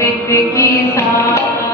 एक की सा